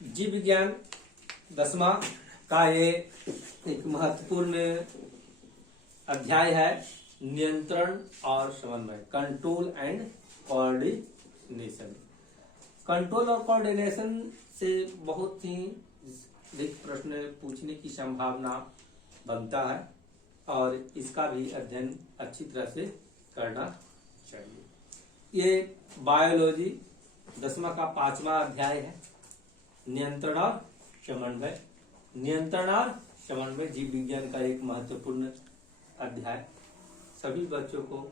जीव विज्ञान 10वां का ये एक महत्वपूर्ण अध्याय है नियंत्रण और समन्वय, कंट्रोल एंड कोऑर्डिनेशन। कंट्रोल और कोऑर्डिनेशन से बहुत ही अधिक प्रश्न पूछने की संभावना बनता है और इसका भी अध्ययन अच्छी तरह से करना चाहिए। ये बायोलॉजी 10वां का 5वां अध्याय है, नियंत्रण और समन्वय। नियंत्रण और समन्वय जीव विज्ञान का एक महत्वपूर्ण अध्याय। सभी बच्चों को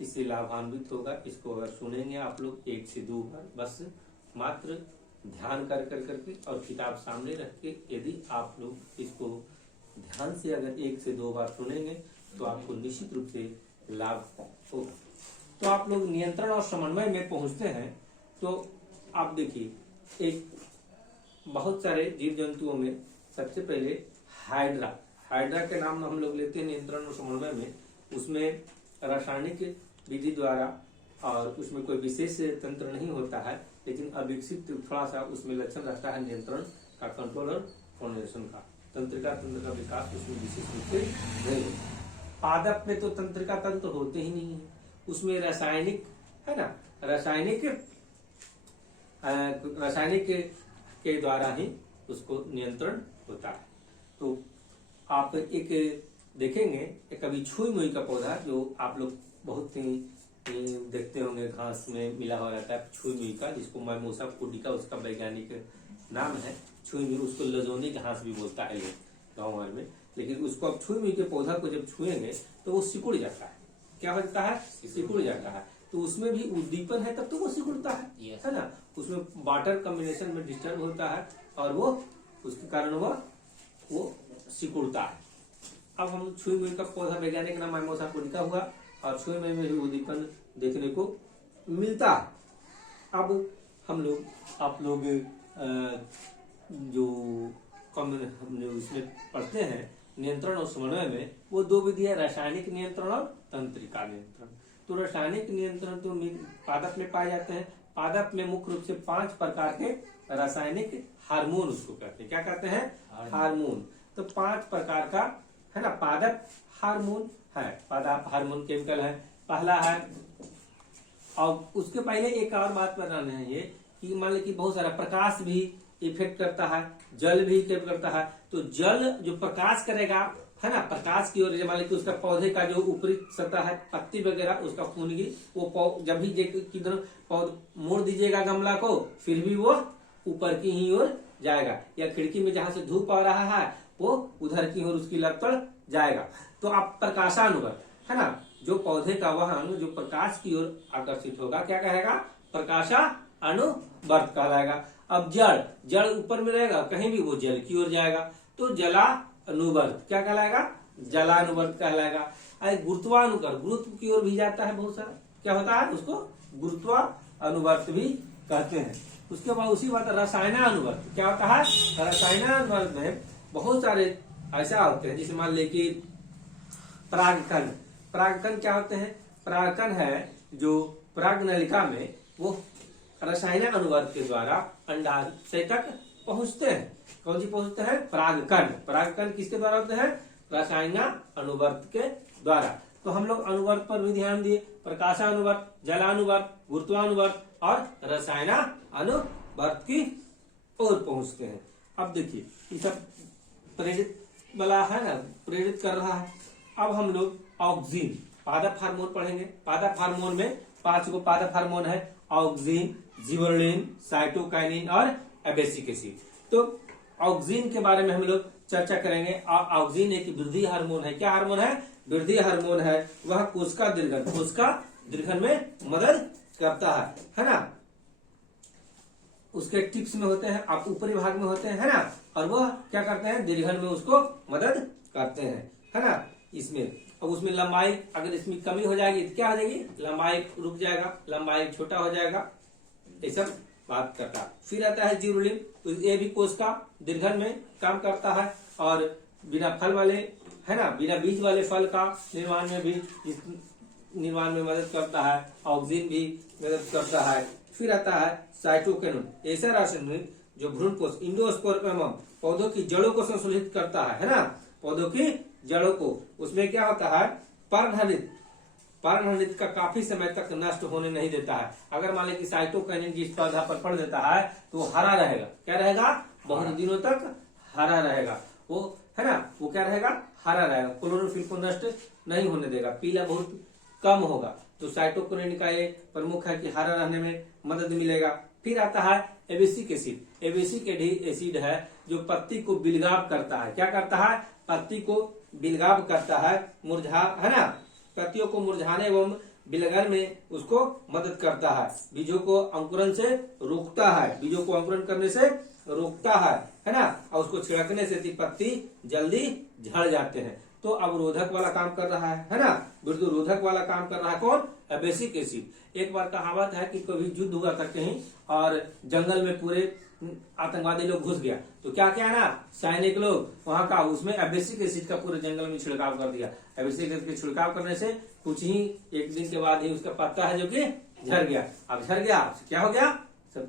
इससे लाभान्वित होगा। इसको अगर सुनेंगे आप लोग 1 से 2 बार, बस मात्र ध्यान कर करके और किताब सामने रख के यदि आप लोग इसको ध्यान से अगर 1 से 2 बार सुनेंगे तो आपको निश्चित रूप से लाभ होगा। तो आप लोग नियंत्रण और समन्वय में पहुंचते हैं तो आप देखिए एक बहुत सारे जीव जंतुओं में सबसे पहले हाइड्रा के नाम हम लोग लेते हैं नियंत्रण और समन्वय में। उसमें रासायनिक विधि द्वारा और उसमें कोई विशेष तंत्र नहीं होता है, लेकिन अविकसित थोड़ा सा उसमें लक्षण रहता है नियंत्रण का, कंट्रोल और कोऑर्डिनेशन का। तंत्र का विकास उसमें विशेष रूप से नहीं होता। पादप में तो तंत्र का तंत्र होते ही नहीं है, उसमें रासायनिक है ना, रासायनिक के द्वारा ही उसको नियंत्रण होता है। तो आप एक देखेंगे एक कभी छुई मुई का पौधा जो आप लोग बहुत ही देखते होंगे, घास में मिला हुआ रहता है छुई मुई का, जिसको माइमोसा पुडिका उसका वैज्ञानिक नाम है। छुई मुई, उसको लजोनी घास भी बोलता है लोग गाँव भर में। लेकिन उसको अब छुई मुई के पौधा को जब छुएंगे तो वो सिकुड़ जाता है। क्या हो जाता है? सिकुड़ जाता है। तो उसमें भी उद्दीपन है तब तो वो सिकुड़ता है, है ना। उसमें वाटर कॉम्बिनेशन में डिस्टर्ब होता है और वो उसके कारण वो सिकुड़ता है। अब हम छुई मुई का पौधा वैज्ञानिक नाम माइमोसा पुडिका हुआ और छुई मुई में भी उद्दीपन देखने को मिलता है। अब हम लोग आप लोग जो उसमें पढ़ते हैं नियंत्रण और समन्वय में, वो 2 विधि है, रासायनिक नियंत्रण और तंत्रिका नियंत्रण। तो रासायनिक नियंत्रण तो पादप में पाए जाते हैं। पादप में मुख्य रूप से 5 प्रकार के रासायनिक हार्मोन उसको कहते हैं। क्या कहते हैं? हार्मोन। तो 5 प्रकार का है ना पादप हार्मोन है। पादप हार्मोन केमिकल है, पहला है। और उसके पहले एक और बात बताना है ये कि मान लीजिए कि बहुत सारा प्रकाश भी इफेक्ट करता है, जल भी इफेक्ट करता है। तो जल जो प्रकाश करेगा है ना, प्रकाश की ओर, मान लीजिए उसका पौधे का जो ऊपरी सतह है, पत्ती वगैरह उसका फूनगी, वो जब भी किधर मोड़ दीजिएगा गमला को, फिर भी वो ऊपर की ही ओर जाएगा। या खिड़की में जहां से धूप आ रहा है वो उधर की ओर उसकी लपट जाएगा। तो आप प्रकाशानुवर्त है ना, जो पौधे का वह अंग जो प्रकाश की ओर आकर्षित होगा क्या कहेगा? प्रकाशानुवर्त कहलाएगा। अब जड़ ऊपर में रहेगा, कहीं भी वो जल की ओर जाएगा तो जलानुवर्त क्या कहलाएगा? जलानुवर्त कहलाएगा। गुरुत्वानुवर्त गुरुत्व की ओर भी जाता है बहुत सारा, क्या होता है? उसको गुरुत्वानुवर्त भी कहते हैं। उसके बाद उसी बात रसायनानुवर्त क्या होता है? रसायनानुवर्त में बहुत सारे ऐसा होते हैं, जैसे मान लीजिए कि परागकण क्या होते हैं? परागकण है जो परागनलिका में वो रसायनानुवर्त के द्वारा अंडाशय तक पहुंचते हैं। कौन सी पहुंचते हैं? परागकण किसके द्वारा होते हैं? रसायनानुवर्त के द्वारा। तो हम लोग अनुवर्त पर भी ध्यान दिए, प्रकाशानुवर्त, जलानुवर्त, गुरुत्वानुवर्त और रसायनानुवर्त की ओर पहुंचते हैं। अब देखिए ये सब प्रेरित वाला है ना, प्रेरित कर रहा है। अब हम लोग ऑक्सीन पादप हार्मोन पढ़ेंगे। पादप हार्मोन में 5 गो पादप हार्मोन है, ऑक्सीन, जिबरेलिन, साइटोकाइनिन और एब्सिक एसिड। तो ऑक्सीन के बारे में हम लोग चर्चा करेंगे। ऑक्सीन एक वृद्धि हार्मोन है। क्या हार्मोन है? वृद्धि हार्मोन है। वह कोशिका दीर्घन में मदद करता है ना। उसके टिप्स में होते हैं, आप ऊपरी भाग में होते हैं, है ना। और वह क्या करते हैं? दीर्घन में उसको मदद करते हैं, है ना। इसमें अब उसमें लंबाई अगर इसमें कमी हो जाएगी तो क्या हो जाएगी? लंबाई रुक जाएगा, लंबाई छोटा हो जाएगा, ये सब बात करता है। फिर आता है जिबरेलिन, तो ये भी कोशिका दीर्घन में काम करता है और बिना फल वाले है ना, बिना बीज वाले फल का निर्माण में मदद करता है। ऑक्सीन भी मदद करता है। फिर आता है साइटोकिनिन, ऐसा रासायनिक जो भ्रूणपोष एंडोस्पर्म पौधों की जड़ों को संशोधित करता है ना, पौधों की जड़ों को। उसमें क्या होता है, पर्णहरित का काफी समय तक नष्ट होने नहीं देता है। अगर मान लें कि साइटोकिनिन जिस पौधा पर पड़ देता है तो वो हरा रहेगा, क्या रहेगा, बहुत दिनों तक हरा रहेगा वो, है ना, वो क्या रहेगा, हरा रहेगा, क्लोरोफिल को नष्ट नहीं होने देगा, पीला बहुत कम होगा। तो साइटोकिनिन का ये प्रमुख है कि हरा रहने में मदद मिलेगा। फिर आता है एब्सिक एसिड। एब्सिक एसिड है जो पत्ती को बिलगाव करता है, क्या करता है, पत्ती को बिलगाव करता है, है ना, पत्तियों को मुरझाने एवं बिलगन में उसको मदद करता है, बीजों को अंकुरन से रोकता है, बीजों को अंकुरन करने से रोकता है ना, और उसको छिड़कने से पत्ती जल्दी झड़ जाते हैं। तो अवरोधक वाला काम कर रहा है ना, विरोधक वाला काम कर रहा है कौन, एब्सिक एसिड। एक बार कहावत है कि कभी युद्ध हुआ था कहीं और जंगल में पूरे आतंकवादी लोग घुस गया, तो क्या किया ना, सैनिक लोग वहां का उसमें एब्सिक एसिड का पूरे जंगल में छिड़काव कर दिया। एब्सिक एसिड के छिड़काव करने से कुछ ही एक दिन के बाद ही उसका पत्ता है जो कि झड़ गया। अब झड़ गया क्या हो गया, सब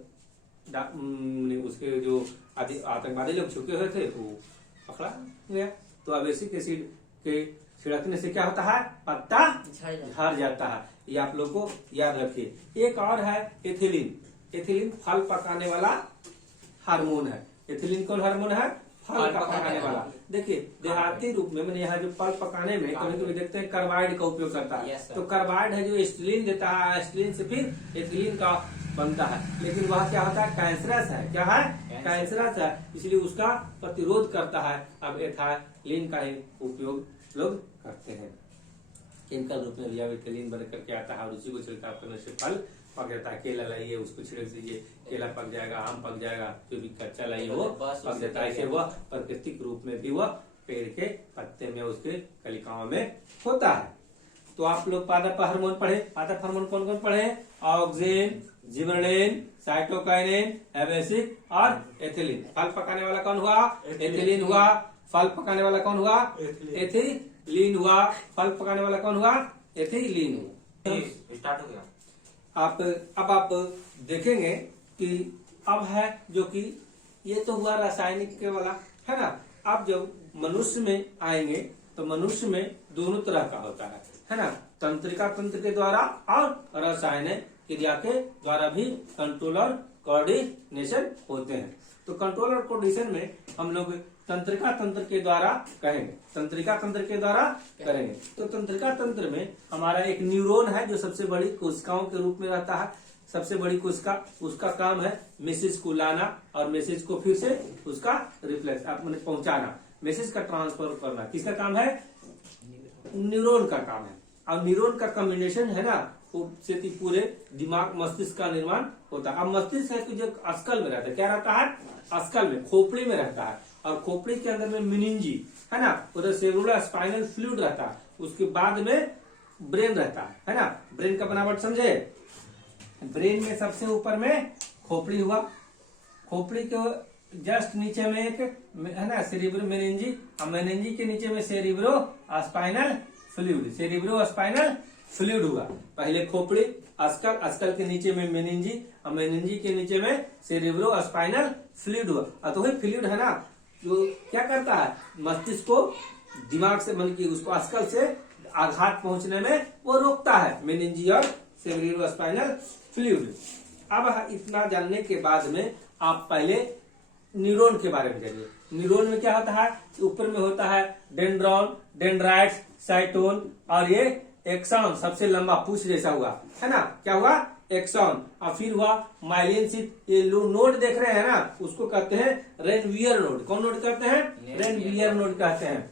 उसके जो आतंकवादी लोग छुपे हुए थे वो पकड़ा गया। तो एब्सिक एसिड के छिड़कने से क्या होता है, पत्ता झड़ जाता है। ये आप लोग को याद रखिए। एक और है एथिलीन। एथिलीन फल पकाने वाला हार्मोन है। एथिलीन कौन हार्मोन है, फल पकाने वाला। देखिए देहाती रूप में, मैंने यहाँ जो फल पकाने में कभी कभी देखते हैं कार्बाइड का उपयोग करता है। तो कार्बाइड है जो एस्टिलीन देता है, एस्टिलीन से फिर एथिलीन का बनता है। लेकिन वह क्या होता है, कैंसरस है, क्या है, कैंसरस है, इसलिए उसका प्रतिरोध करता है। अब एथिलीन का ही उपयोग लोग करते हैं, केमिकल रूप में लिया एथिलीन बन करके आता है और उसी को छिड़काव करने से फल पक जाता है। केला लाइए उसको छिड़क दीजिए, केला पक जाएगा, आम पक जाएगा, जो भी कच्चा लाइए वो पक जाता है। ऐसे वह प्राकृतिक रूप में भी वह पेड़ के पत्ते में, उसके कलिकाओं में होता है। तो आप लोग पादप हार्मोन पढ़े। पादप हार्मोन कौन कौन पढ़े, ऑक्सिन, जिबरेलिन, साइटोकाइनिन, एब्सिक और एथिलीन। फल पकाने वाला कौन हुआ, एथिलीन हुआ। फल पकाने वाला कौन हुआ, एथिलीन हुआ। फल पकाने वाला कौन हुआ, एथिलीन हुआ। स्टार्ट हो गया। अब आप देखेंगे कि अब है जो कि ये तो हुआ रासायनिक के वाला, है ना। अब जब मनुष्य में आएंगे तो मनुष्य में दोनों तरह का होता है ना, तंत्रिका तंत्र के द्वारा और रासायनिक क्रिया के द्वारा भी कंट्रोल और कोऑर्डिनेशन होते हैं। तो कंट्रोल और कोऑर्डिनेशन में हम लोग तंत्रिका तंत्र के द्वारा कहेंगे, तंत्रिका तंत्र के द्वारा करेंगे। तो तंत्रिका तंत्र में हमारा एक न्यूरॉन है जो सबसे बड़ी कोशिकाओं के रूप में रहता है। सबसे बड़ी कोशिका, उसका काम है मैसेज को लाना और मैसेज को फिर से उसका रिफ्लेक्स मैंने पहुंचाना, मैसेज का ट्रांसफर करना। किसका काम है, न्यूरॉन का काम है। और न्यूरॉन का कॉम्बिनेशन है ना, से पूरे दिमाग मस्तिष्क का निर्माण होता है। अब मस्तिष्क है कि जो अस्कल में रहता है, क्या रहता है, अस्कल में, खोपड़ी में रहता है। और खोपड़ी के अंदर में मेनिंजी है ना, उधर सेरुलर स्पाइनल फ्लूइड रहता है। उसके बाद में ब्रेन रहता है ना। ब्रेन का बनावट समझे, ब्रेन में सबसे ऊपर में खोपड़ी हुआ, खोपड़ी के जस्ट नीचे में एक है ना सेरिब्रो मेनिंजी, और मेनिंजी के नीचे में cerebro spinal fluid, cerebro spinal fluid हुआ। पहले खोपड़ी, अस्कल, अस्कल के नीचे में मेनिंजी, और मेनिंजी के नीचे में सेरिब्रो स्पाइनल फ्लूइड हुआ। तो वही फ्लूइड है ना जो क्या करता है, मस्तिष्क को दिमाग से मन की उसको अस्कल से आघात पहुंचने में वो रोकता है, मेनिंजी और सेरिब्रो स्पाइनल फ्लूइड। अब इतना जानने के बाद में आप पहले न्यूरॉन के बारे में जानिए। न्यूरॉन में क्या होता है, ऊपर में होता है डेंड्रॉन, डेंड्राइट्स, साइटोन और ये एक्सॉन, सबसे लंबा पूछ जैसा हुआ है ना, क्या हुआ, एक्सॉन। और फिर हुआ माइलिन शीथ। ये नोड देख रहे हैं ना, उसको कहते हैं रेनवियर नोड। कौन नोड कहते हैं, रेनवियर नोड कहते हैं।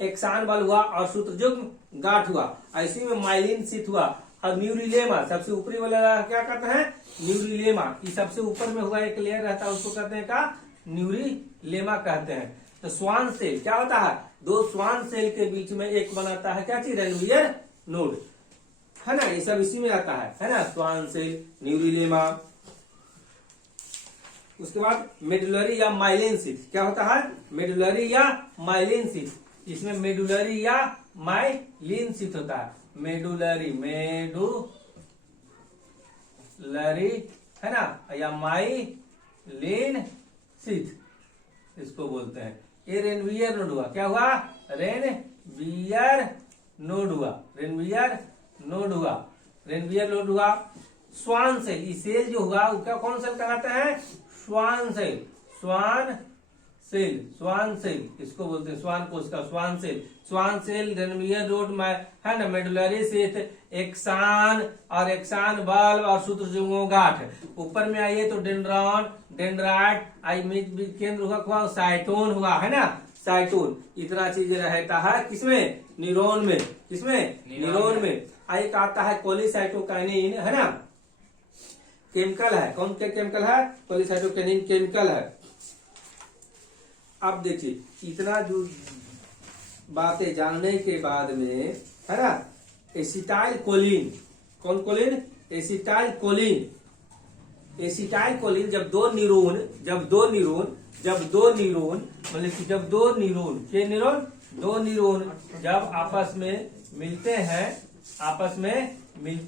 एक्सान बल हुआ और सूत्रयुग्म गांठ हुआ। ऐसे में माइलिन शीथ हुआ। और न्यूरिलेमा सबसे ऊपरी वाला क्या कहते हैं, न्यूरिलेमा। ये सबसे ऊपर में हुआ एक लेयर रहता है, उसको कहते हैं का न्यूरिलेमा कहते हैं। तो स्वान सेल क्या होता है, दो स्वान सेल के बीच में एक बनाता है क्या चीज, रेनवियर नोड, है ना। ये सब इसी में आता है ना, स्वान सेल, न्यूरिलेमा। उसके बाद मेडुलरी या माइलिन शीथ क्या होता है, मेडुलरी या माइलिन शीथ। इसमें मेडुलरी या माइलिन शीथ होता है। मेडुलरी, मेडुलरी लरी, है ना, या माइलिन शीथ इसको बोलते हैं। ये रेनवियर नोड हुआ, क्या हुआ, रेनवियर नोड हुआ, रेनवियर नोड हुआ, रेनवियर नोड हुआ। स्वान सेल, ये सेल जो हुआ उसका कौन सेल कहलाता है, Schwann cell, Schwann cell, Schwann cell इसको बोलते हैं, स्वान कोशिका, Schwann cell, Schwann cell, Ranvier node में, है ना, मेडुलरी शीथ, एक्सान और एक्सान बल्ब और सूत्रजंगों गांठ। ऊपर में आइए तो डेंड्रॉन, डेंड्राइट, आई केंद्र हुआ साइटोन हुआ, है ना, साइटोन, इतना चीज रहता है किसमें, न्यूरॉन में, किसमें, न्यूरॉन में। एक आता है कोलिसाइटोकाइनिन, है ना, केमिकल है, कौन क्या केमिकल है, कोलिसाइटोकाइनिन केमिकल है। अब देखिए इतना जो बातें जानने के बाद में, है ना, एसिटाइल कोलिन, कौन choline, acetylcholine, acetylcholine जब दो न्यूरॉन मतलब कि जब दो न्यूरॉन के न्यूरॉन, दो न्यूरॉन जब आपस में मिलते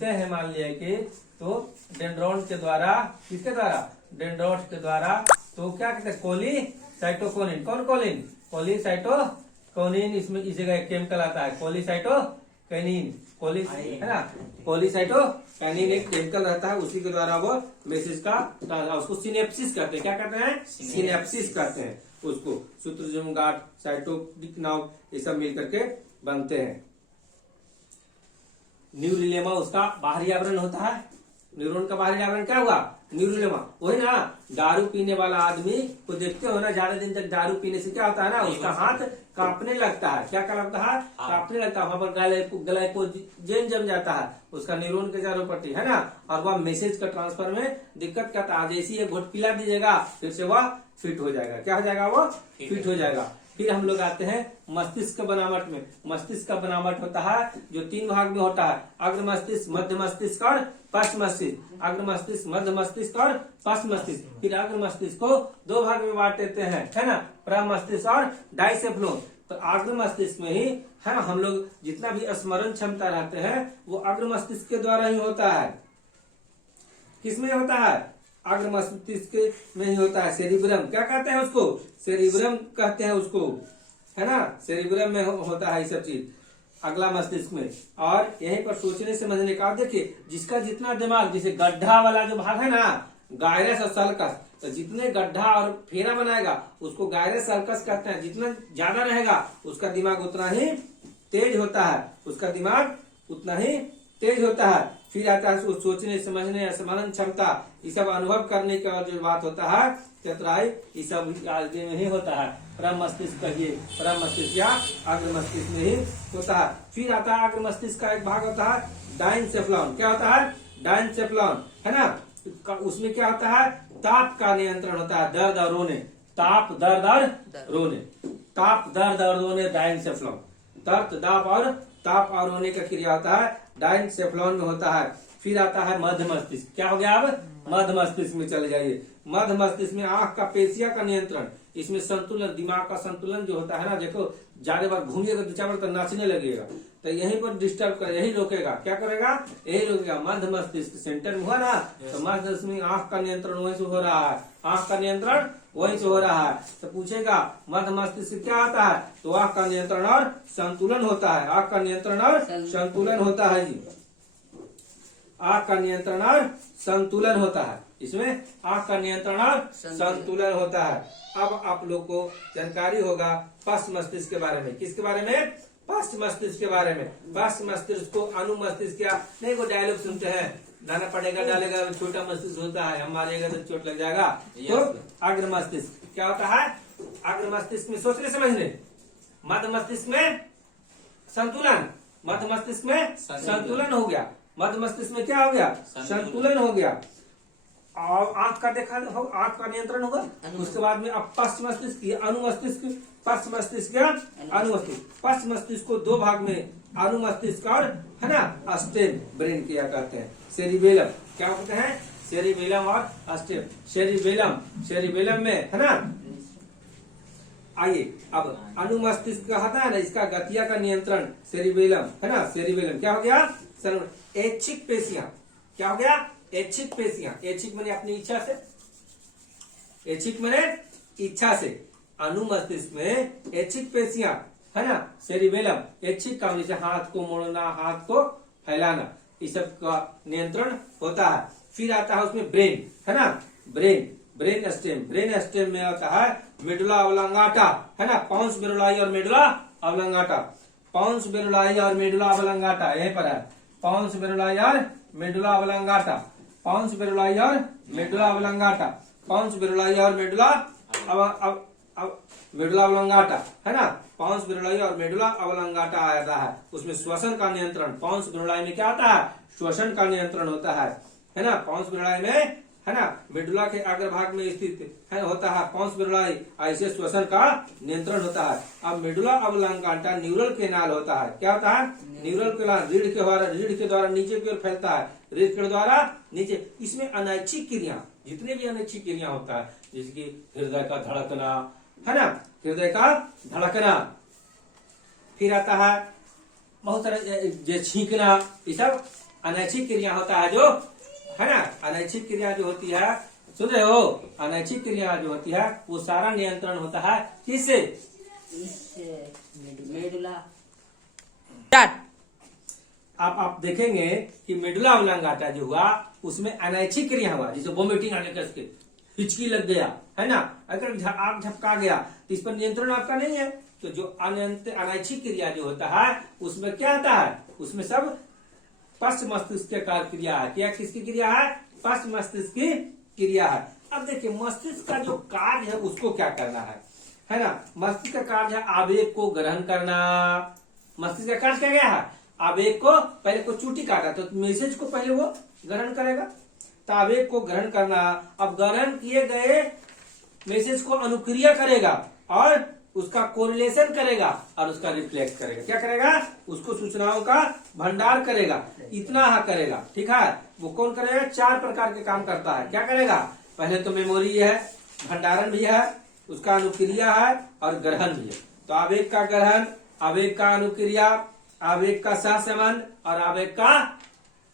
हैं मान लिया कि, तो डेंड्रॉन के द्वारा, किसके द्वारा, डेंड्रॉन के द्वारा, तो क्या कहते हैं, कोलिसाइटोकोनिन, कौन कोलिन, कोलिसाइटोकोनिन, इसमें इस जगह केमिकल आता है कोलिसाइटोकाइनिन, है ना, कोलिसाइटोकाइनिन एक केमिकल रहता है, उसी के द्वारा वो मैसेज का, उसको सिनेप्सिस कहते हैं, क्या कहते हैं, सिनेप्सिस कहते हैं उसको, सूत्रजंग गांठ, साइटोप्लिक नाव, ये सब मिलकर के बनते हैं। न्यूरिलेमा उसका बाहरी आवरण होता है, न्यूरॉन का बाहरी आवरण क्या हुआ, न्यूरिलेमा, वही ना, दारू पीने वाला आदमी को देखते हो ना, ज्यादा दिन तक दारू पीने से क्या होता है ना, उसका हाथ कांपने लगता है, क्या लगता है, कांपने लगता है, वहां पर ग्लाइकोजेन जम जाता है उसका न्यूरॉन के चारों पट्टी, है ना, और वह मैसेज का ट्रांसफर में दिक्कत करता है। जैसे ये घोट पिला दीजिएगा फिर से वह फिट हो जाएगा, क्या हो जाएगा, वो फिट हो जाएगा। फिर हम लोग आते हैं मस्तिष्क बनावट में। मस्तिष्क का बनावट होता है जो 3 भाग में होता है, अग्र मस्तिष्क, मध्य मस्तिष्क और पश्च मस्तिष्क, अग्र मस्तिष्क, मध्य मस्तिष्क और पश्च मस्तिष्क। फिर अग्र मस्तिष्क को 2 भाग में बांट देते हैं, है ना, प्रमस्तिष्क और डाइसेफ्लोन। तो अग्र मस्तिष्क में ही, है ना, हम लोग जितना भी स्मरण क्षमता रहते हैं वो अग्र मस्तिष्क के द्वारा ही होता है। किसमें होता है, अग्र मस्तिष्क में ही होता है। सेरिब्रम, क्या कहते हैं उसको, सेरिब्रम कहते हैं उसको, है ना, सेरिब्रम में होता है ये सब चीज, अगला मस्तिष्क में। और यहीं पर सोचने समझने का, देखिए जिसका जितना दिमाग, जैसे गड्ढा वाला जो भाग है ना, गायरस और सल्कस, तो जितने गड्ढा और फेरा बनाएगा उसको गायरस सल्कस कहते हैं। जितना ज्यादा रहेगा उसका दिमाग उतना ही तेज होता है, उसका दिमाग उतना ही तेज होता है। फिर आता है सोचने समझने, स्मरण क्षमता, ये सब अनुभव करने का जो बात होता है, चतुराई, ये सब आगे में ही होता है। परम मस्तिष्क कहिए, परम मस्तिष्क या अग्र मस्तिष्क में ही होता है। फिर आता है अग्र मस्तिष्क का एक भाग होता है डाइनसेफ्लॉन। क्या होता है, डाइनसेफ्लॉन, है ना, उसमें क्या होता है, ताप का नियंत्रण होता है, दर्द और रोने, ताप, दर्द और रोने, ताप, दर्द और रोने, डाइनसेफ्लॉन, दर्द, दाप और ताप और रोने का क्रिया होता है, डाइनसेफ्लॉन में होता है। फिर आता है मध्य मस्तिष्क। क्या हो गया, अब मध्य मस्तिष्क में चले जाइए। मध्य मस्तिष्क में आंख का पेशिया का नियंत्रण, इसमें संतुलन, दिमाग का संतुलन जो होता है ना, देखो ज्यादा बार घूमिएगा 2-4 बार तो नाचने लगेगा, तो यहीं पर डिस्टर्ब कर, यही रोकेगा, क्या करेगा, यही रोकेगा। मध्य मस्तिष्क सेंटर में हुआ ना, तो मध्य मस्तिष्क में आंख का नियंत्रण वहीं से हो रहा है, आंख का नियंत्रण वहीं से हो रहा है। तो पूछेगा मध्य मस्तिष्क क्या आता है, तो आंख का नियंत्रण और संतुलन होता है, आंख का नियंत्रण और संतुलन होता है जी, आंख का नियंत्रण और संतुलन होता है, इसमें आंख का नियंत्रण और संतुलन होता है। अब आप लोग को जानकारी होगा पश्च मस्तिष्क के बारे में। किसके बारे में, पश्च मस्तिष्क के बारे में। पश्च मस्तिष्क को अनु मस्तिष्क, क्या नहीं, वो डायलॉग सुनते हैं, दाना पड़ेगा डालेगा, छोटा मस्तिष्क होता है, हम मारेगा तो चोट लग जाएगा। तो अग्र मस्तिष्क क्या होता है, अग्र मस्तिष्क में सोचने समझने, मध्य मस्तिष्क में संतुलन, मध्य मस्तिष्क में संतुलन हो गया, मध्य मस्तिष्क में क्या हो गया, संतुलन हो गया। और आंख का देखा, आंख का नियंत्रण होगा। उसके बाद में अब पश्च मस्तिष्क, अनु मस्तिष्क, पश्च मस्तिष्क, अनु मस्तिष्क। पश्च मस्तिष्क को 2 भाग में, अनु मस्तिष्क और, है ना, स्टेम ब्रेन किया करते हैं। सेरिबेलम, क्या कहते हैं, सेरिबेलम और स्टेम। सेरिबेलम, सेरिबेलम में, है ना, आइए अब अनु मस्तिष्क कहता है ना, इसका गतिया का नियंत्रण सेरिबेलम, है ना, सेरिबेलम क्या हो गया, ऐच्छिक पेशियां, क्या हो गया, ऐच्छिक पेशियां, ऐच्छिक माने अपनी इच्छा से, ऐच्छिक माने इच्छा से, अनुमस्तिष्क में ऐच्छिक पेशियां है ना, सेरिबेलम, ऐच्छिक काम जैसे हाथ को मोड़ना, हाथ को फैलाना, इस सब का नियंत्रण होता है। फिर आता है उसमें ब्रेन, है ना, brain, brain stem, brain stem में आता है मेडुला ऑब्लांगाटा, है ना, पॉन्स मेडुलाई और मेडुला ऑब्लांगाटा, पॉन्स मेडुलाई और मेडुला ऑब्लांगाटा यहीं पर है, पॉन्स मेडुलाई और मेडुला ऑब्लांगाटा, पॉन्स मेडुलाई और मेडुला ऑब्लांगाटा, पॉन्स मेडुलाई और मेडुला मेडुला ऑब्लांगाटा, है ना, पॉन्स मेडुलाई और मेडुला ऑब्लांगाटा आता है। उसमें श्वसन का नियंत्रण, पॉन्स मेडुलाई में क्या आता है, श्वसन का नियंत्रण होता है ना, पॉन्स मेडुलाई में, है ना, मेडुला के अग्रभाग में स्थित है होता है पॉन्स मेडुलाई, ऐसे श्वसन का नियंत्रण होता है। अब मेडुला ऑब्लांगाटा न्यूरल केनाल होता है, क्या होता है, न्यूरल केनाल, रीढ़ के द्वारा नीचे की ओर फैलता है, रीढ़ के द्वारा नीचे। इसमें अनैच्छिक क्रिया, जितने भी अनैच्छिक क्रिया होता है, जैसे कि हृदय का धड़कना, है ना, हृदय का धड़कना, फिर आता है बहुत सारे जो छींकना, ये सब अनैच्छिक क्रिया होता है, जो है ना, अनैच्छिक क्रिया जो होती है, सुन रहे हो, अनैच्छिक क्रिया जो होती है वो सारा नियंत्रण होता है किससे, मेडुला। आप देखेंगे कि मेडुला ऑब्लांगाटा जो हुआ उसमें अनैच्छिक क्रिया हुआ, जैसे वोमिटिंग आने के हिचकी लग गया, है ना, अगर आग झपका गया तो इस पर नियंत्रण आपका नहीं है। तो जो अनैच्छिक क्रिया जो होता है उसमें क्या होता है, उसमें सब पश्च मस्तिष्क के कार्य क्रिया है। क्या किसकी क्रिया है, पश्च मस्तिष्क की क्रिया है। अब देखिए मस्तिष्क का जो कार्य है उसको क्या करना है ना, मस्तिष्क का कार्य है आवेग को ग्रहण करना। मस्तिष्क का कार्य क्या गया है, आवेग को, पहले को चूटी काटा तो मैसेज को पहले वो ग्रहण करेगा, तो आवेग को ग्रहण करना। अब ग्रहण किए गए मैसेज को अनुक्रिया करेगा और उसका कोरिलेशन करेगा और उसका रिफ्लेक्ट करेगा। क्या करेगा, उसको सूचनाओं का भंडार करेगा, इतना करेगा, ठीक है। वो कौन करेगा, 4 प्रकार के काम करता है। क्या करेगा, पहले तो मेमोरी है, भंडारण भी है, उसका अनुक्रिया है और ग्रहण भी है। तो आवेग का ग्रहण, आवेग का अनुक्रिया, आवेग का सहसंबंध और आवेग का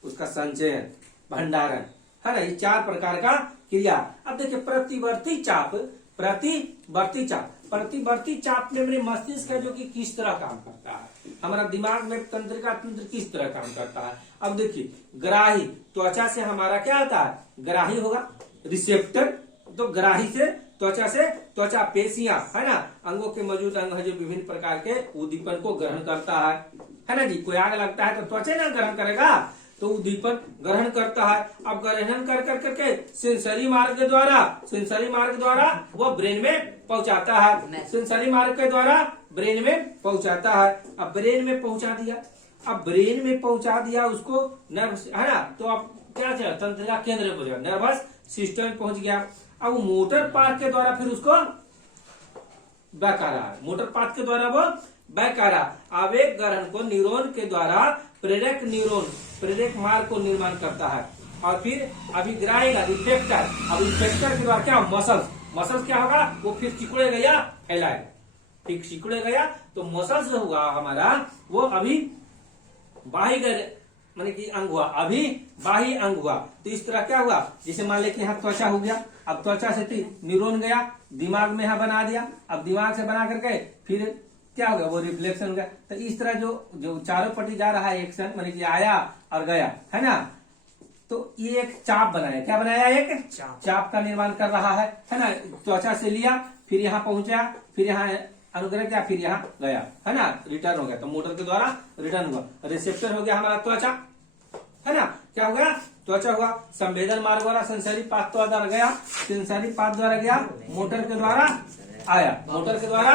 उसका संचयन, भंडारण, है ना, ये 4 प्रकार का क्रिया। अब देखिए प्रतिवर्ती चाप, प्रतिवर्ती चाप, प्रतिवर्ती चाप में मेरे मस्तिष्क है जो कि किस तरह काम करता है, हमारा दिमाग में तंत्रिका तंत्र किस तरह काम करता है। अब देखिए ग्राही, त्वचा से हमारा क्या आता है, ग्राही होगा, रिसेप्टर, तो ग्राही से त्वचा त्वचा पेशियां, है ना, अंगों के मौजूद अंग है जो विभिन्न प्रकार के उद्दीपन को ग्रहण करता है ना जी। कोई आग लगता है तो त्वचा ना ग्रहण करेगा, तो उद्दीपन ग्रहण करता है। अब ग्रहण कर करके सेंसरी मार्ग के द्वारा वो ब्रेन में पहुंचाता है, सेंसरी मार्ग के द्वारा ब्रेन में पहुंचाता है। अब ब्रेन में पहुंचा दिया, अब ब्रेन में पहुंचा दिया उसको नर्व, है ना, तो अब क्या चला, तंत्रिका केंद्र पहुंच गया, नर्वस सिस्टम में पहुंच गया। अब मोटर पार्क के द्वारा फिर उसको बैक आ रहा है, मोटर पार्क के द्वारा वो बैक आ रहा। आवेग ग्रहण को न्यूरॉन के द्वारा प्रेरक न्यूरॉन, प्रेरक मार्ग को निर्माण करता है। और फिर अभी गिराएगा इफेक्टर, अब इफेक्टर के द्वारा क्या, मसल्स क्या होगा, वो फिर सिकुड़ेगा या फैलाएगा, ठीक सिकुड़ेगा या, तो मसल्स जो हुआ हमारा वो अभी बाह्य माने कि अंग हुआ, अभी बाह्य अंग हुआ। तो इस तरह क्या हुआ, जैसे मान ले कि यहाँ त्वचा हो गया, अब त्वचा से न्यूरॉन गया दिमाग में, यहाँ बना दिया, अब दिमाग से बना करके फिर क्या हो गया, वो रिफ्लेक्शन हो गया। तो इस तरह जो चारों पट्टी जा रहा है एक्शन, माने कि आया और गया, है ना, तो ये एक चाप बनाया, क्या बनाया, एक चाप का निर्माण कर रहा है ना। त्वचा से लिया, फिर यहाँ पहुंचा, फिर यहाँ अनुग्रह किया, फिर यहाँ गया, है ना, रिटर्न हो गया, तो मोटर के द्वारा रिटर्न हुआ। रिसेप्टर हो गया हमारा त्वचा, है ना, क्या हो गया, त्वचा हुआ। संवेदन मार्ग वाला सेंसरी पाथ द्वारा गया, सेंसरी पाथ द्वारा गया, मोटर के द्वारा आया, मोटर के द्वारा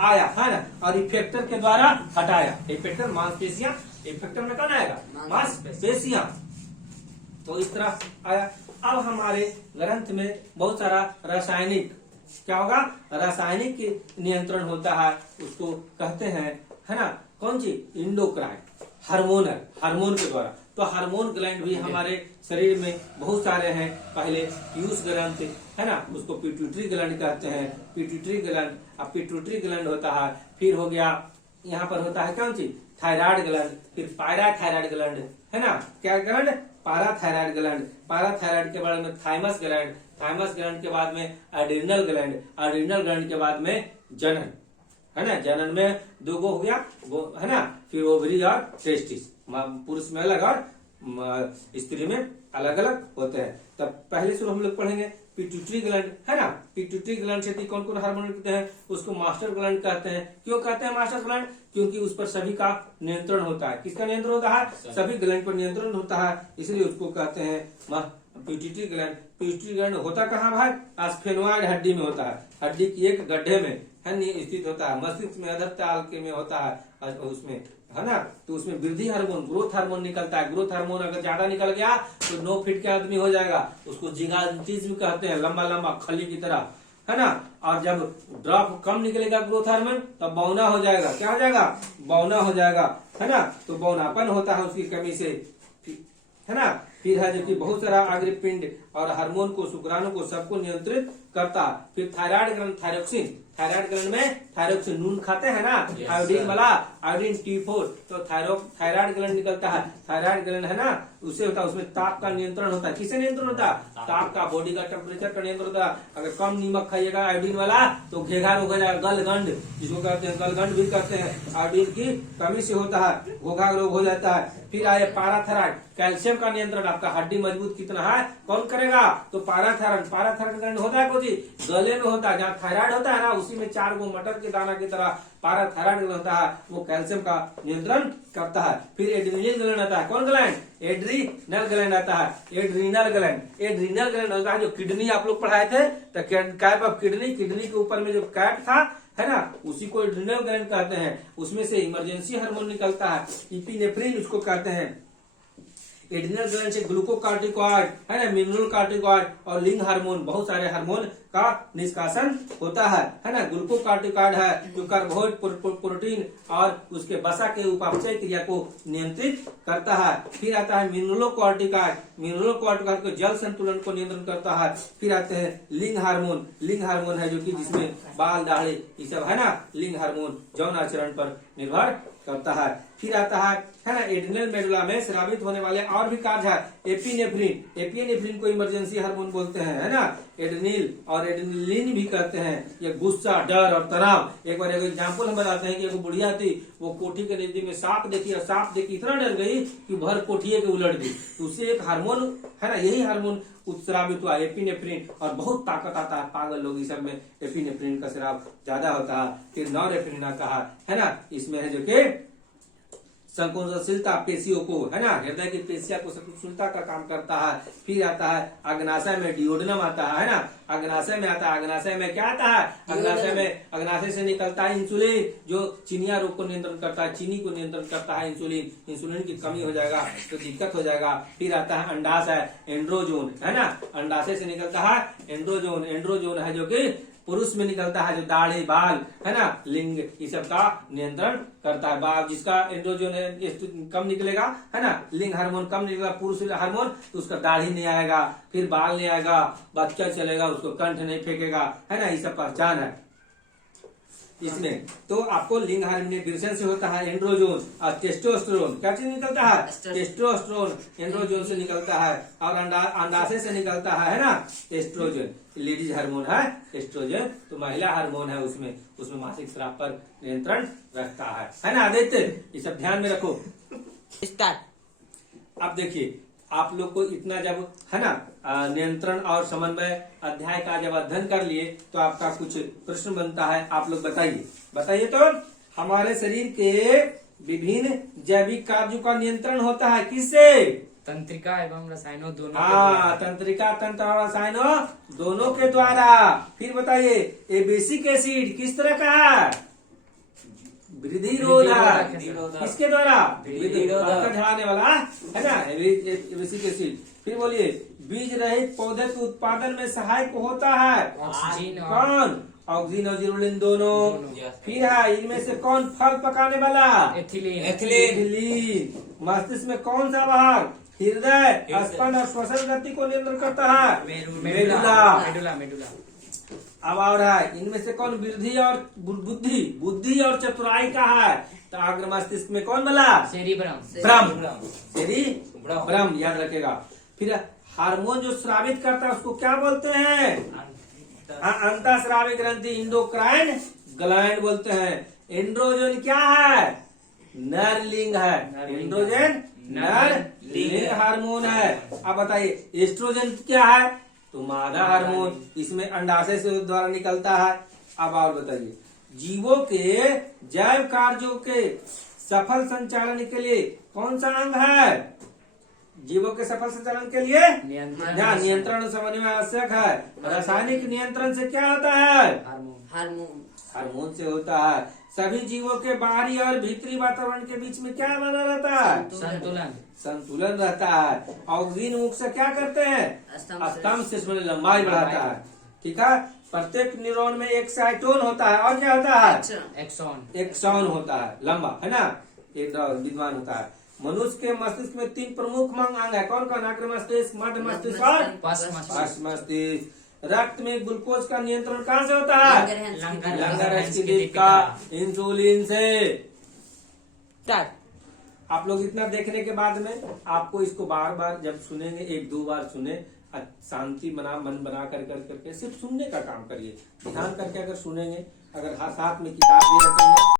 आया, है ना, और इफेक्टर के द्वारा हटाया। इफेक्टर मांसपेशियां, इफेक्टर में कौन आएगा, मांसपेशियां। तो इस तरह आया। अब हमारे ग्रंथ में बहुत सारा रासायनिक, क्या होगा, रासायनिक नियंत्रण होता है, उसको कहते हैं, है ना, कौन सी, इंडोक्राइन, हार्मोन के द्वारा। तो हार्मोन ग्लैंड भी हमारे शरीर में बहुत सारे हैं। पहले पीयूष ग्रंथ, है ना, उसको पिट्यूटरी ग्लैंड कहते हैं, पिट्यूटरी ग्लैंड, अब पिट्यूटरी ग्लैंड होता है। फिर हो गया यहाँ पर होता है कौन सी, थायराइड ग्लैंड, फिर पैराथायराइड ग्लैंड, है ना, क्या ग्लैंड, पाराथायराइड ग्लैंड, पाराथायराइड के बाद में थाइमस ग्लैंड, थाइमस ग्लैंड के बाद में एड्रिनल ग्लैंड, एड्रिनल ग्लैंड के बाद में जनन, है ना, जनन में 2 गो हो गया वो, है ना, फिर ओवरी और टेस्टिस, पुरुष में अलग और स्त्री में अलग अलग होते हैं। तब पहले शुरू हम लोग पढ़ेंगे पिट्यूटरी ग्लैंड, है ना, पिट्यूटरी ग्लैंड से कौन कौन हार्मोन निकलते हैं, उसको मास्टर ग्लैंड कहते हैं। क्यों कहते हैं मास्टर ग्लैंड? क्योंकि उस पर सभी का नियंत्रण होता है। किसका नियंत्रण होता है? सभी ग्लैंड पर नियंत्रण होता है, इसलिए उसको कहते हैं पिट्यूटरी ग्लैंड। पिट्यूटरी ग्लैंड होता कहाँ भाई? स्फेनोइड हड्डी में होता है, हड्डी की एक गड्ढे में है स्थित होता है, मस्तिष्क में अधर ताल के में होता है उसमें, है ना। तो उसमें वृद्धि हार्मोन, ग्रोथ हार्मोन निकलता है। ग्रोथ हार्मोन अगर ज्यादा निकल गया तो 9 फीट के आदमी हो जाएगा, उसको जिगांटिस भी कहते हैं, लंबा लंबा खली की तरह, है ना। और जब ड्रॉप कम निकलेगा ग्रोथ हार्मोन तब बौना हो जाएगा। क्या हो जाएगा? बौना हो जाएगा, है ना। तो बौनापन होता है उसकी कमी से, है ना। फिर है जो कि बहुत सारा अग्रपिंड और हार्मोन को, शुक्राणु को, सबको नियंत्रित करता। फिर thyroid gland, thyroxine, thyroid gland में थायरोक्सिन, नून खाते हैं ना, आयोडीन वाला, आयोडीन T4, तो थायराइड ग्लैंड निकलता है। थायराइड ग्लैंड है ना, उससे होता है, उसमें ताप का नियंत्रण होता है। किसे नियंत्रण होता है? ताप का, बॉडी का टेम्परेचर का नियंत्रण होता है। अगर कम नीमक खाइएगा आयोडीन वाला तो घेघा रोग हो जाएगा, गलगंड जिसको कहते हैं, गलगंड भी कहते हैं, आयोडीन की कमी से होता है, घोघा रोग हो जाता है। फिर आए पाराथायराइड, कैल्शियम का नियंत्रण, आपका हड्डी मजबूत कितना है कौन करेगा? तो पाराथायराइड। पाराथायराइड ग्लैंड होता है कोई गले में होता है, जहाँ थायराइड होता है ना उसी में 4 गो मटर के दाना की तरह पाराथायराइड ग्लैंड होता है, वो कैल्शियम का नियंत्रण करता है। फिर एड्रिनल ग्लैंड आता है, कौन ग्लैंड? एड्रीनल ग्लैंड आता है, एड्रीनल ग्लैंड। एड्रीनल ग्लैंड होता है जो किडनी आप लोग पढ़ाए थे, तो कैप ऑफ किडनी, किडनी के ऊपर में जो कैप था, है ना, उसी को एड्रिनल ग्लैंड कहते हैं। उसमें से इमरजेंसी हार्मोन निकलता है, इपिनेफ्रिन उसको कहते हैं। एड्रिनल ग्लैंड से ग्लूकोकार्टिकॉइड, है ना, मिनरल कार्टिकॉइड और लिंग हार्मोन, बहुत सारे हार्मोन का निष्कासन होता है ना। ग्लूकोकार्टिकॉइड है जो कार्बोहाइड्रेट, प्रोटीन और उसके वसा के उपापचय क्रिया को नियंत्रित करता है। फिर आता है मिनरलोकॉर्टिकॉइड, मिनरलोकॉर्टिकॉइड को जल संतुलन को नियंत्रण करता है। फिर आते हैं लिंग हार्मोन, लिंग हार्मोन है जो कि जिसमें बाल, दाढ़ी ये सब है ना, लिंग हार्मोन यौन आचरण पर निर्भर करता है। फिर आता है ना, एड्रिनल मेडुला में स्रावित होने वाले और भी कार्य है, एपिनेफ्रिन, एपिनेफ्रिन को इमरजेंसी हार्मोन बोलते हैं, है ना। एड्रिनिल और एड्रिनलिन भी कहते हैं। ये गुस्सा, डर और तनाव। एक बार एक एग्जाम्पल हम बताते हैं कि एक बुढ़िया थी, वो कोठी के नजदीक में सांप देखी और सांप देखी इतना डर गई कि भर कोठिए के उलट गई। तो उससे एक हार्मोन है ना, यही हार्मोन उत्स्रावित हुआ, एपिनेफ्रिन, और बहुत ताकत आता है। पागल लोग इस सब में एपिनेफ्रिन का स्राव ज्यादा होता है। फिर नॉरएपिनेफ्रिन आता है ना, इसमें है जो कि संकोचनशीलता पेशियों को, है ना, हृदय की पेशिया को संकोचनशीलता का काम करता है। फिर आता है अग्नाशय में डिओडनम आता है ना, अग्नाशय में आता है। अग्नाशय में क्या आता है? अग्नाशय में, अग्नाशय से निकलता है इंसुलिन जो चिनिया रोग को नियंत्रण करता है, चीनी को नियंत्रण करता है। इंसुलिन, इंसुलिन की कमी हो जाएगा तो दिक्कत हो जाएगा। फिर आता है अंडाशय, एंड्रोजोन, है ना, अंडाशय से निकलता है एंड्रोजोन। एंड्रोजोन है जो कि पुरुष में निकलता है, जो दाढ़ी, बाल, है ना, लिंग, ये सब का नियंत्रण करता है। बाल जिसका एंड्रोजन कम निकलेगा, है ना, लिंग हार्मोन कम निकलेगा, पुरुष हार्मोन, तो उसका दाढ़ी नहीं आएगा, फिर बाल नहीं आएगा, बच्चा चलेगा, उसको कंठ नहीं फेंकेगा, है ना, ये सब पहचान है इसमें। तो आपको लिंग हार्मोन से होता है एंड्रोजोन और टेस्टोस्टेरोन। क्या चीज निकलता है? टेस्टोस्टेरोन एंड्रोजोन से निकलता है। और अंडाशय से निकलता है ना, एस्ट्रोजन, लेडीज हार्मोन है एस्ट्रोजन, तो महिला हार्मोन है, उसमें मासिक स्राव पर नियंत्रण रखता है ना। आदित्य, ये सब ध्यान में रखो। अब देखिए, आप लोग को इतना जब है ना नियंत्रण और समन्वय अध्याय का जब अध्ययन कर लिए तो आपका कुछ प्रश्न बनता है, आप लोग बताइए। तो हमारे शरीर के विभिन्न जैविक कार्यों का नियंत्रण होता है किससे? तंत्रिका एवं रसायनों दोनों। हाँ, तंत्रिका, तंत्र और रसायनों दोनों के द्वारा। फिर बताइए, ये बेसिक एसिड किस तरह का है? वृद्धि रोधक। किसके द्वारा? पत्थर झड़ाने वाला, है ना, बेसिक एसिड। फिर बोलिए, बीज रहित पौधे के उत्पादन में सहायक होता है ऑक्सीजन। कौन? ऑक्सीजन और जिरुलिन दोनों। फिर है, इनमें से कौन फल पकाने वाला? एथिलीन। मस्तिष्क में कौन सा भाग? हृदय, स्पंद और श्वसन गति को नियंत्रण करता है? मेडुला। अब आ रहा है, इनमें से कौन वृद्धि और बुद्धि बुद्धि और चतुराई का है? तो अग्र मस्तिष्क में कौन बोला? सेरिब्रम। ब्रह्म याद रखेगा। फिर हार्मोन जो स्रावित करता है उसको क्या बोलते हैं? अंतःस्रावी ग्रंथि, इंडोक्राइन ग्लैंड बोलते हैं। एंड्रोजन क्या है? नर लिंग है। एंड्रोजन नर लिंग हार्मोन है। अब बताइए एस्ट्रोजन क्या है? तो मादा हार्मोन, इसमें अंडाशय से द्वारा निकलता है। अब और बताइए जीवों के जैव कार्यों के सफल संचालन के लिए कौन सा अंग है? जीवों के सफल संचालन के लिए नियंत्रण समन्वय आवश्यक है। रासायनिक नियंत्रण से क्या होता है? हार्मोन से होता है। सभी जीवों के बाहरी और भीतरी वातावरण के बीच में क्या बना रहता है? संतुलन रहता है। ऑक्सीजन मुख से क्या करते हैं? स्तंभ से इसमें लंबाई बढ़ाता है। ठीक है। प्रत्येक न्यूरॉन में एक साइटोन होता है और क्या होता है? एक्सॉन होता है, लंबा है ना, एक विद्वान होता है। मनुष्य के मस्तिष्क में 3 प्रमुख अंग है। कौन कौन? अग्र मस्तिष्क, मध्य मस्तिष्क और पश्च मस्तिष्क। रक्त में ग्लूकोज का नियंत्रण कहाँ से होता है? लंगर का इंसुलिन से। आप लोग इतना देखने के बाद में आपको इसको बार बार जब सुनेंगे, 1-2 बार सुने, शांति बना मन बना करके सिर्फ सुनने का काम करिए। ध्यान करके अगर सुनेंगे, अगर साथ में किताब भी रखेंगे